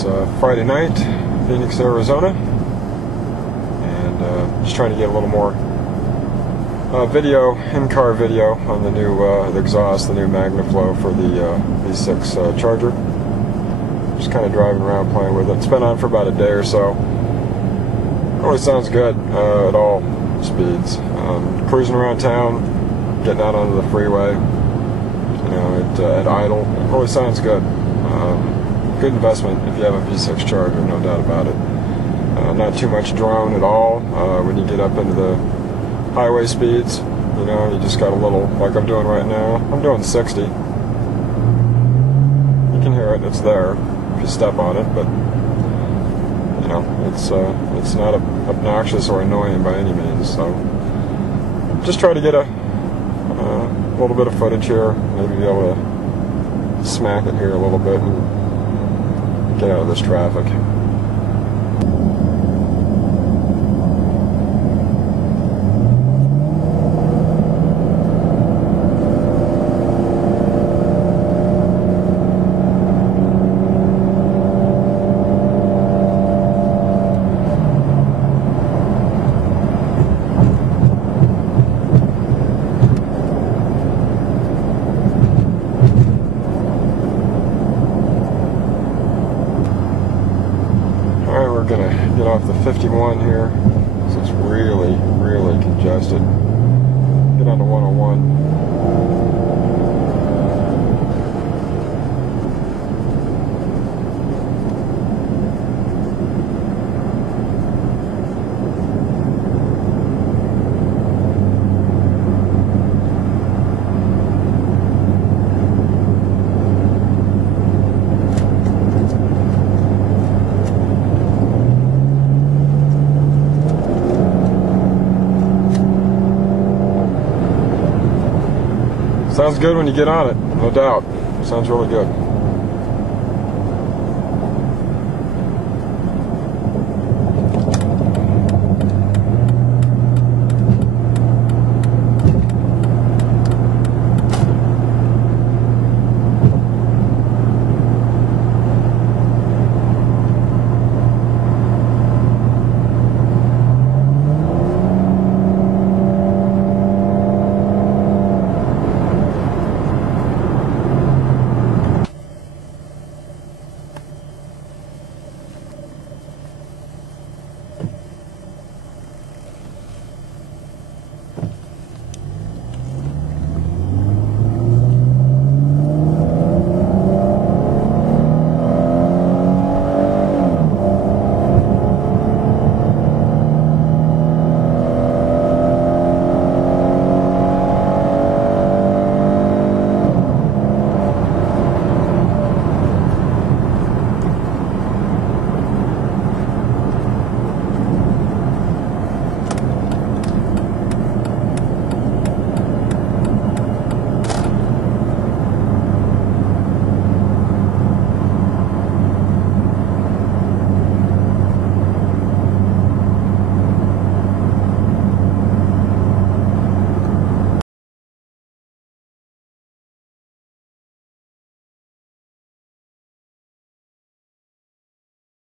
It's Friday night, Phoenix, Arizona, and just trying to get a little more video, in-car video on the new the exhaust, the new Magnaflow for the V6 Charger. Just kind of driving around playing with it. It's been on for about a day or so. It really sounds good at all speeds. Cruising around town, getting out onto the freeway, you know, at idle. It really sounds good. Good investment if you have a V6 Charger, no doubt about it. Not too much drone at all when you get up into the highway speeds. You know, you just got a little, like I'm doing right now. I'm doing 60. You can hear it, it's there if you step on it, but you know, it's not obnoxious or annoying by any means. So just try to get a little bit of footage here, maybe be able to smack it here a little bit and get out of this traffic. We're gonna get off the 51 here because it's really, really congested. Get on to 101. Sounds good when you get on it, no doubt. Sounds really good.